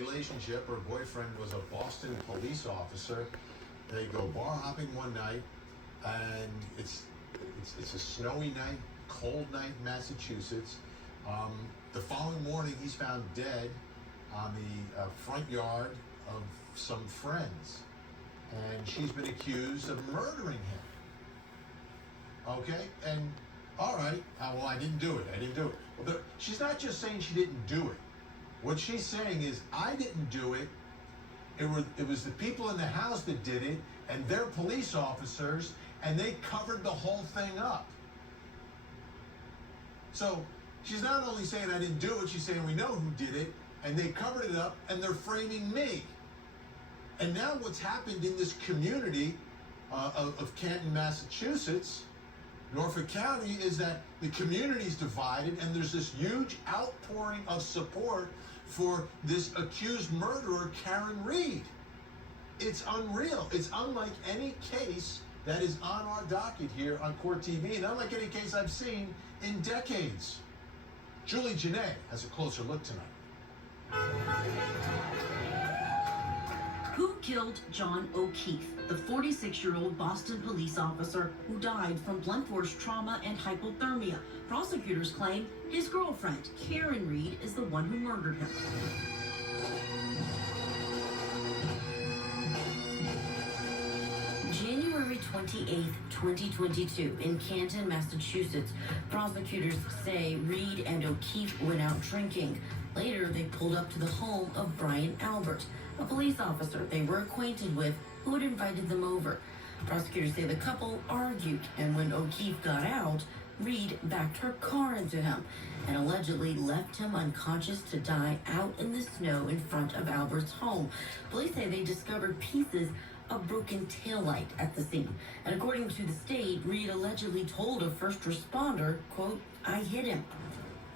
relationship. Her boyfriend was a Boston police officer. They go bar hopping one night, and it's a snowy night, cold night in Massachusetts. The following morning, he's found dead on the front yard of some friends, and she's been accused of murdering him. Okay, and all right, well, I didn't do it. Well, she's not just saying she didn't do it. What she's saying is, I didn't do it. It was the people in the house that did it, and they're police officers, and they covered the whole thing up. So she's not only saying I didn't do it, she's saying we know who did it, and they covered it up, and they're framing me. And now what's happened in this community of Canton, Massachusetts, Norfolk County, is that the community's divided, and there's this huge outpouring of support for this accused murderer, Karen Reed. It's unreal. It's unlike any case that is on our docket here on Court TV, and unlike any case I've seen in decades. Julie Janae has a closer look tonight. Who killed John O'Keefe, the 46-year-old Boston police officer who died from blunt force trauma and hypothermia? Prosecutors claim his girlfriend, Karen Reed, is the one who murdered him. January 28, 2022, in Canton, Massachusetts, prosecutors say Reed and O'Keefe went out drinking. Later, they pulled up to the home of Brian Albert, a police officer they were acquainted with who had invited them over. Prosecutors say the couple argued, and when O'Keefe got out, Reed backed her car into him and allegedly left him unconscious to die out in the snow in front of Albert's home. Police say they discovered pieces of broken taillight at the scene. And according to the state, Reed allegedly told a first responder, quote, "I hit him."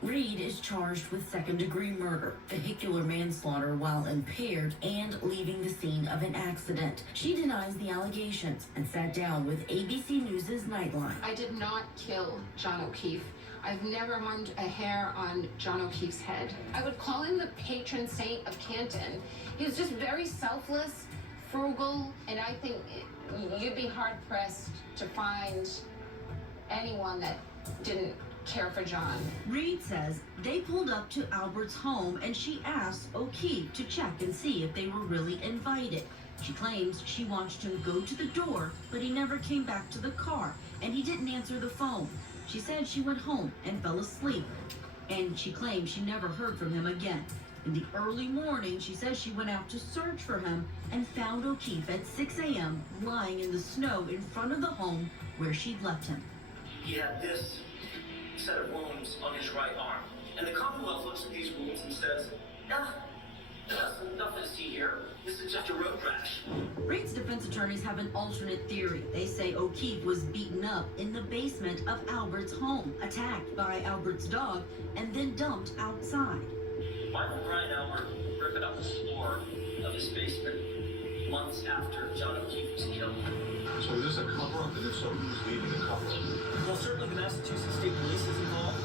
Reed is charged with second-degree murder, vehicular manslaughter while impaired, and leaving the scene of an accident. She denies the allegations and sat down with ABC News' Nightline. I did not kill John O'Keefe. I've never harmed a hair on John O'Keefe's head. I would call him the patron saint of Canton. He was just very selfless, frugal, and I think you'd be hard-pressed to find anyone that didn't care for John. Reed says they pulled up to Albert's home and she asked O'Keefe to check and see if they were really invited. She claims she watched him go to the door, but he never came back to the car, and he didn't answer the phone. She said she went home and fell asleep, and she claims she never heard from him again. In the early morning, she says she went out to search for him and found O'Keefe at 6 a.m. lying in the snow in front of the home where she'd left him. He had this set of wounds on his right arm. And the Commonwealth looks at these wounds and says, nothing to see here. This is just a road rash. Reed's defense attorneys have an alternate theory. They say O'Keefe was beaten up in the basement of Albert's home, attacked by Albert's dog, and then dumped outside. Why would Brian Albert rip it up the floor of his basement months after John O'Keefe was killed? So is this a cover-up, and if so, who's leading the cover-up? Well, certainly the Massachusetts State Police is involved.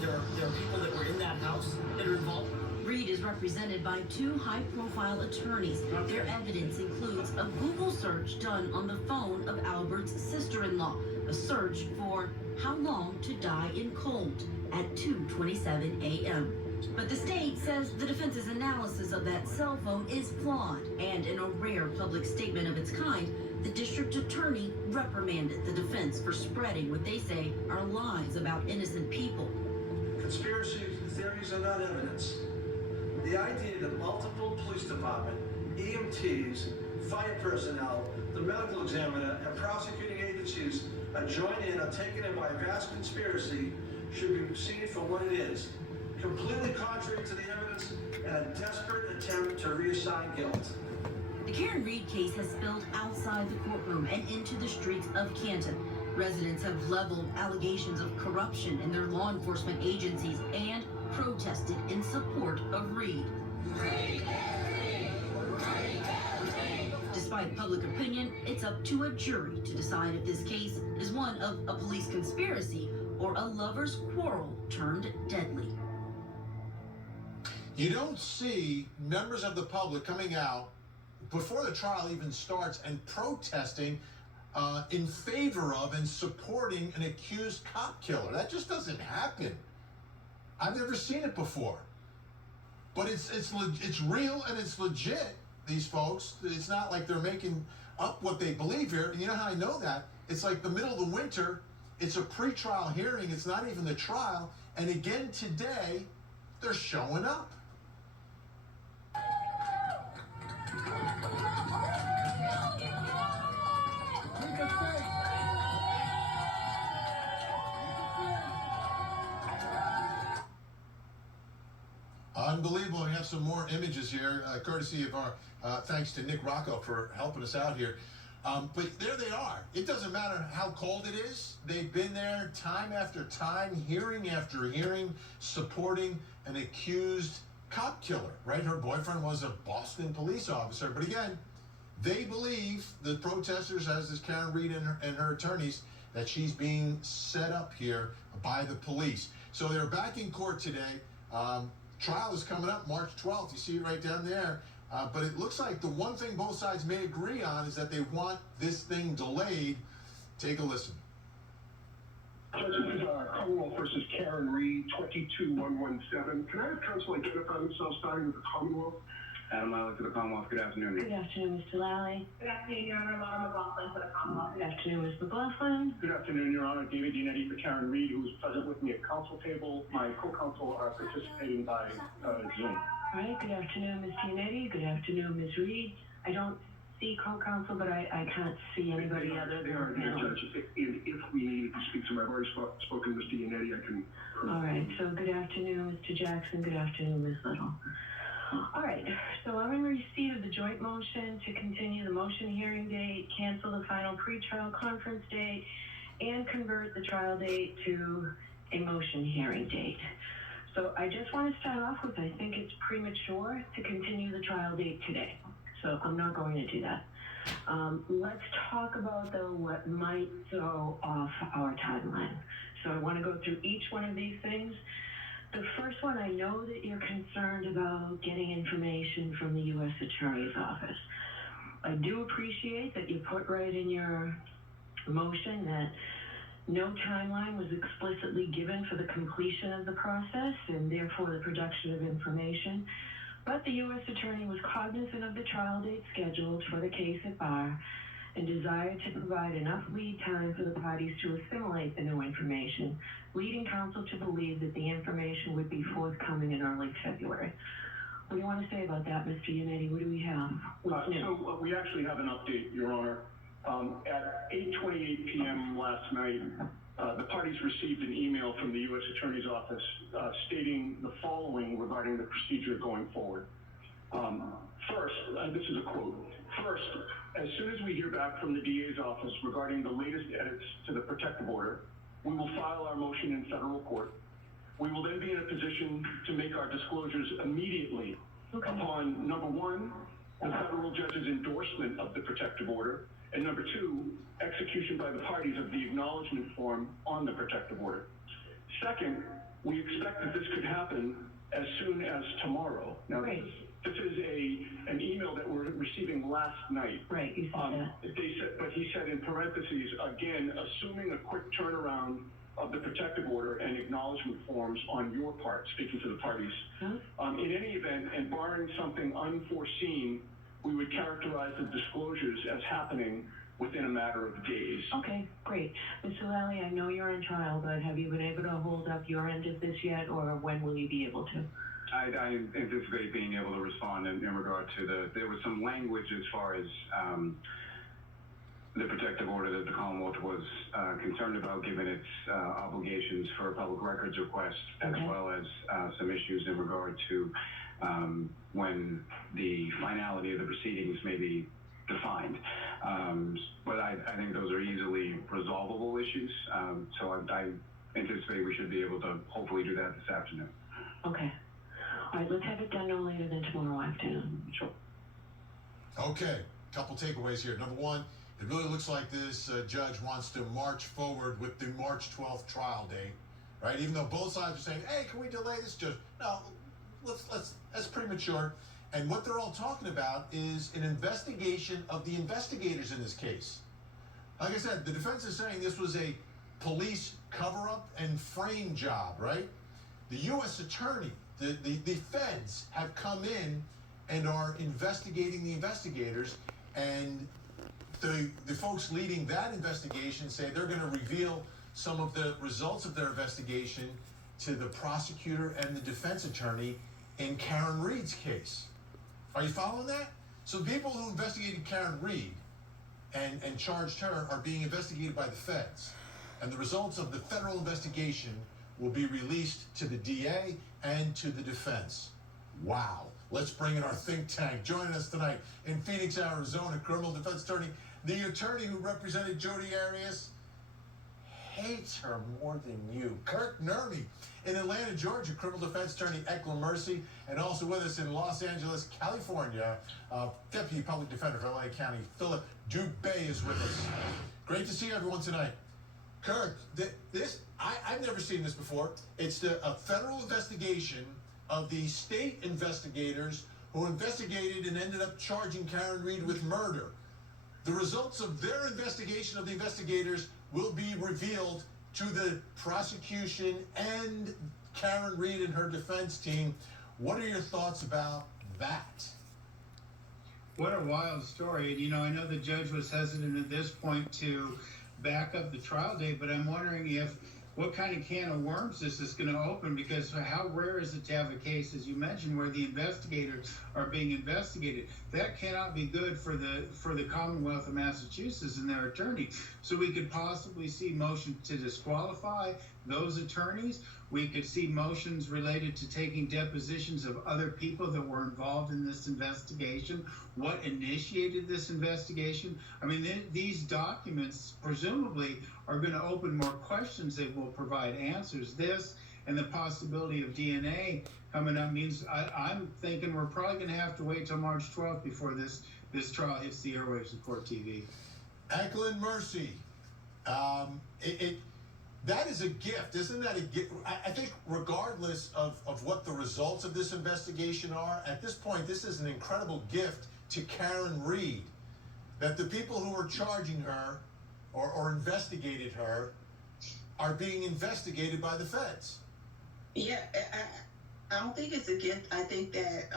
There are people that were in that house that are involved. Reed is represented by two high-profile attorneys. Their evidence includes a Google search done on the phone of Albert's sister-in-law, a search for how long to die in cold at 2:27 a.m. But the state says the defense's analysis of that cell phone is flawed, and in a rare public statement of its kind, the district attorney reprimanded the defense for spreading what they say are lies about innocent people. Conspiracy theories are not evidence. The idea that multiple police department, EMTs, fire personnel, the medical examiner, and prosecuting agencies are joined in or taken in by a vast conspiracy should be seen for what it is. Completely contrary to the evidence and a desperate attempt to reassign guilt. The Karen Reed case has spilled outside the courtroom and into the streets of Canton. Residents have leveled allegations of corruption in their law enforcement agencies and protested in support of Reed. Despite public opinion, it's up to a jury to decide if this case is one of a police conspiracy or a lover's quarrel turned deadly. You don't see members of the public coming out before the trial even starts and protesting in favor of and supporting an accused cop killer. That just doesn't happen. I've never seen it before. But it's real and it's legit, these folks. It's not like they're making up what they believe here. And you know how I know that? It's like the middle of the winter. It's a pre-trial hearing. It's not even the trial. And again today, they're showing up. Unbelievable. We have some more images here, courtesy of our, thanks to Nick Rocco for helping us out here. But there they are. It doesn't matter how cold it is. They've been there time after time, hearing after hearing, supporting an accused cop killer, right? Her boyfriend was a Boston police officer. But again, they believe, the protesters, as is Karen Reed and her attorneys, that she's being set up here by the police. So they're back in court today. Trial is coming up March 12th. You see it right down there. But it looks like the one thing both sides may agree on is that they want this thing delayed. Take a listen. Judge, this is Commonwealth versus Karen Reed, 22117. Can I have counsel identify themselves, starting with the Commonwealth? Adam Lally for the Commonwealth. Good afternoon. Good afternoon, Mr. Lally. Good afternoon, Your Honor. Laura McLaughlin for the Commonwealth. Good afternoon, Ms. McLaughlin. Good afternoon, Your Honor. David Dianetti for Karen Reed, who is present with me at counsel table. My co-counsel are participating by Zoom. All right, good afternoon, Ms. Dianetti. Good afternoon, Ms. Reed. I don't see co-counsel, but I can't see anybody other than the panel. Judge, if we needed to speak to him, I've already spoken to Mr. Dianetti. I can... All right, so good afternoon, Mr. Jackson. Good afternoon, Ms. Little. All right, so I'm in receipt of the joint motion to continue the motion hearing date, cancel the final pretrial conference date, and convert the trial date to a motion hearing date. So I just want to start off with, I think it's premature to continue the trial date today. So I'm not going to do that. Let's talk about, though, what might throw off our timeline. So I want to go through each one of these things. The first one, I know that you're concerned about getting information from the U.S. Attorney's Office. I do appreciate that you put right in your motion that no timeline was explicitly given for the completion of the process and therefore the production of information. But the U.S. Attorney was cognizant of the trial date scheduled for the case at bar and desired to provide enough lead time for the parties to assimilate the new information, leading counsel to believe that the information would be forthcoming in early February. What do you want to say about that, Mr. Yannetti? What do we have? So we actually have an update, Your Honor. At 8:28 p.m. last night, the parties received an email from the U.S. Attorney's Office stating the following regarding the procedure going forward. First, this is a quote. First, as soon as we hear back from the DA's office regarding the latest edits to the protective order, we will file our motion in federal court. We will then be in a position to make our disclosures immediately upon, number one, the federal judge's endorsement of the protective order, and number two, execution by the parties of the acknowledgement form on the protective order. Second, we expect that this could happen as soon as tomorrow. Now, this is an email that we're receiving last night. Right, you said that. But he said in parentheses, again, assuming a quick turnaround of the protective order and acknowledgement forms on your part, speaking to the parties. In any event, and barring something unforeseen, we would characterize the disclosures as happening within a matter of days. Okay, great. Mr. Lally, I know you're on trial, but have you been able to hold up your end of this yet, or when will you be able to? I anticipate being able to respond in regard to there was some language as far as the protective order that the Commonwealth was concerned about, given its obligations for a public records request, as well as some issues in regard to when the finality of the proceedings may be defined. But I think those are easily resolvable issues. So I anticipate we should be able to hopefully do that this afternoon. Okay. All right, let's have it done no later than tomorrow afternoon. Sure. Okay, couple takeaways here. Number one, it really looks like this judge wants to march forward with the March 12th trial date, right? Even though both sides are saying, hey, can we delay this? Just, no, that's premature. And what they're all talking about is an investigation of the investigators in this case. Like I said, the defense is saying this was a police cover-up and frame job, right? The U.S. attorney, the feds have come in and are investigating the investigators, and the folks leading that investigation say they're going to reveal some of the results of their investigation to the prosecutor and the defense attorney in Karen Reed's case. Are you following that? So the people who investigated Karen Reed and charged her are being investigated by the feds. And the results of the federal investigation will be released to the DA and to the defense. Wow. Let's bring in our think tank. Joining us tonight in Phoenix, Arizona, criminal defense attorney, the attorney who represented Jodi Arias, hates her more than you, Kirk Nermy. In Atlanta, Georgia, criminal defense attorney Eckler Mercy, and also with us in Los Angeles, California, Deputy Public Defender for LA County, Philip Dubé is with us. Great to see everyone tonight. Kirk, I've never seen this before. It's a federal investigation of the state investigators who investigated and ended up charging Karen Reed with murder. The results of their investigation of the investigators will be revealed to the prosecution and Karen Reed and her defense team. What are your thoughts about that? What a wild story. And, I know the judge was hesitant at this point to back up the trial date, but I'm wondering what kind of can of worms this is going to open, because how rare is it to have a case, as you mentioned, where the investigators are being investigated? That cannot be good for the Commonwealth of Massachusetts and their attorney. So we could possibly see motion to disqualify those attorneys. We could see motions related to taking depositions of other people that were involved in this investigation. What initiated this investigation? I mean, these documents presumably are going to open more questions that will provide answers. This and the possibility of DNA coming up means I'm thinking we're probably going to have to wait till March 12th before this trial hits the airwaves of Court TV. Eckler Mercy, that is a gift, isn't that a gift? I think regardless of what the results of this investigation are, at this point, this is an incredible gift to Karen Reed, that the people who are charging her or investigated her are being investigated by the feds. Yeah, I don't think it's a gift. I think that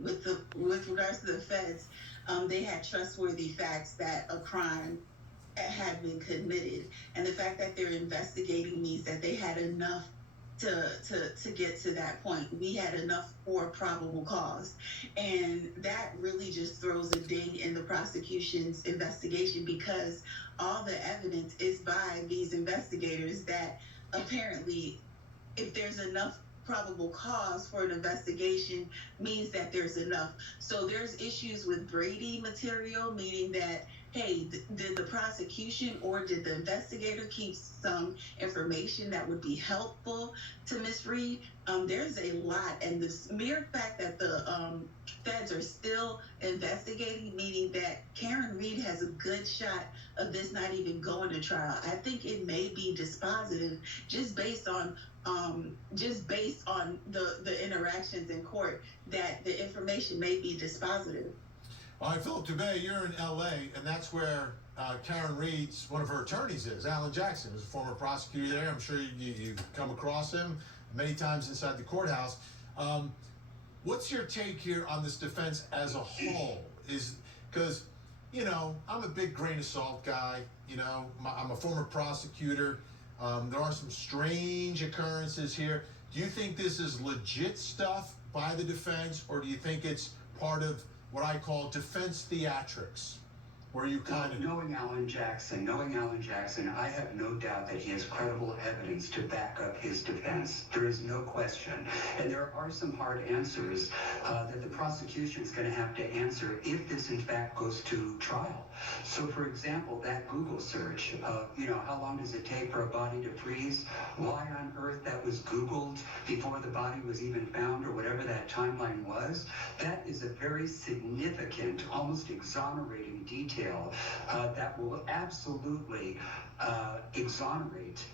with regards to the feds, they had trustworthy facts that a crime had been committed, and the fact that they're investigating means that they had enough to get to that point. We had enough for probable cause, and that really just throws a ding in the prosecution's investigation, because all the evidence is by these investigators that apparently, if there's enough probable cause for an investigation, means that there's enough. So there's issues with Brady material, meaning that, hey, did the prosecution or did the investigator keep some information that would be helpful to Ms. Reed? There's a lot, and the mere fact that the feds are still investigating, meaning that Karen Reed has a good shot of this not even going to trial. I think it may be dispositive just based on the interactions in court, that the information may be dispositive. All right, Philip Dubé, you're in LA, and that's where Karen Reed's, one of her attorneys is. Alan Jackson is a former prosecutor there. I'm sure you've come across him many times inside the courthouse. What's your take here on this defense as a whole? Because, I'm a big grain of salt guy. I'm a former prosecutor. There are some strange occurrences here. Do you think this is legit stuff by the defense, or do you think it's part of what I call defense theatrics, where you kind of... Knowing Alan Jackson, I have no doubt that he has credible evidence to back up his defense. There is no question. And there are some hard answers that the prosecution is going to have to answer if this, in fact, goes to trial. So, for example, that Google search, how long does it take for a body to freeze? Why on earth that was Googled before the body was even found, or whatever that timeline was? That is a very significant, almost exonerating detail that will absolutely exonerate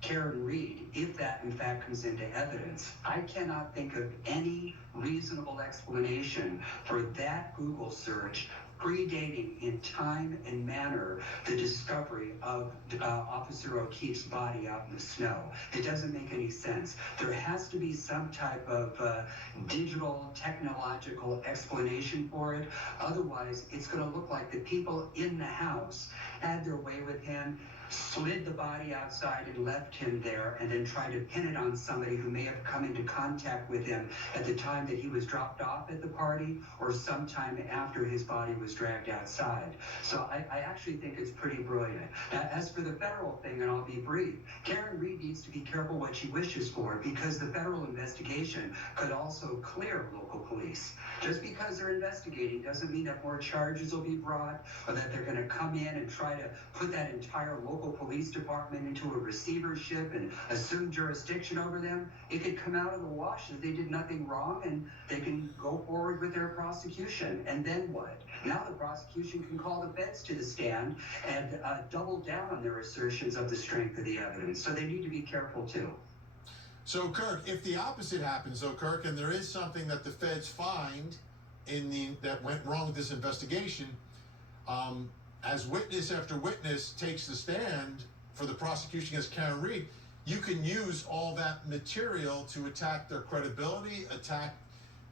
Karen Reed, if that in fact comes into evidence. I cannot think of any reasonable explanation for that Google search predating in time and manner the discovery of Officer O'Keefe's body out in the snow. It doesn't make any sense. There has to be some type of digital, technological explanation for it. Otherwise, it's going to look like the people in the house had their way with him, slid the body outside and left him there, and then tried to pin it on somebody who may have come into contact with him at the time that he was dropped off at the party or sometime after his body was dragged outside. So I actually think it's pretty brilliant. Now, as for the federal thing, and I'll be brief, Karen Reed needs to be careful what she wishes for, because the federal investigation could also clear local police. Just because they're investigating doesn't mean that more charges will be brought or that they're going to come in and try to put that entire local police department into a receivership and assume jurisdiction over them. It could come out of the wash that they did nothing wrong and they can go forward with their prosecution. And then what? Now the prosecution can call the feds to the stand and double down on their assertions of the strength of the evidence. So they need to be careful too. So, Kirk, if the opposite happens, though, Kirk, and there is something that the feds find that went wrong with this investigation, as witness after witness takes the stand for the prosecution against Karen Reed, you can use all that material to attack their credibility, attack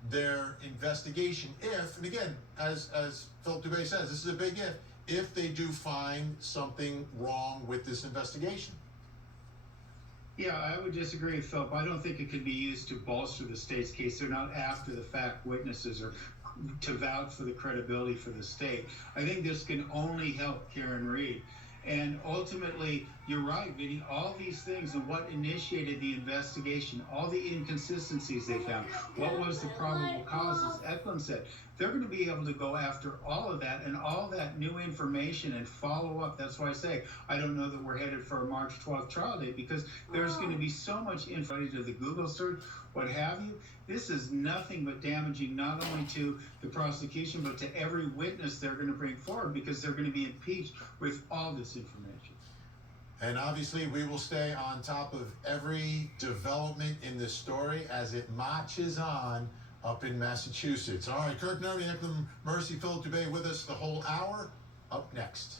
their investigation. If, and again, as Philip Dubé says, this is a big if they do find something wrong with this investigation. Yeah, I would disagree with Philip. I don't think it could be used to bolster the state's case. They're not after the fact witnesses or to vouch for the credibility for the state. I think this can only help Karen Reed. And ultimately, you're right, Vinnie, all these things and what initiated the investigation, all the inconsistencies they found, what was the probable causes, Eklund said, they're going to be able to go after all of that and all that new information and follow up. That's why I say I don't know that we're headed for a March 12th trial date, because there's going to be so much info to the Google search, what have you. This is nothing but damaging not only to the prosecution, but to every witness they're going to bring forward, because they're going to be impeached with all this information. And obviously, we will stay on top of every development in this story as it marches on up in Massachusetts. All right, Kirk Nervy, Eklund Mercy, Philip Dubé with us the whole hour. Up next.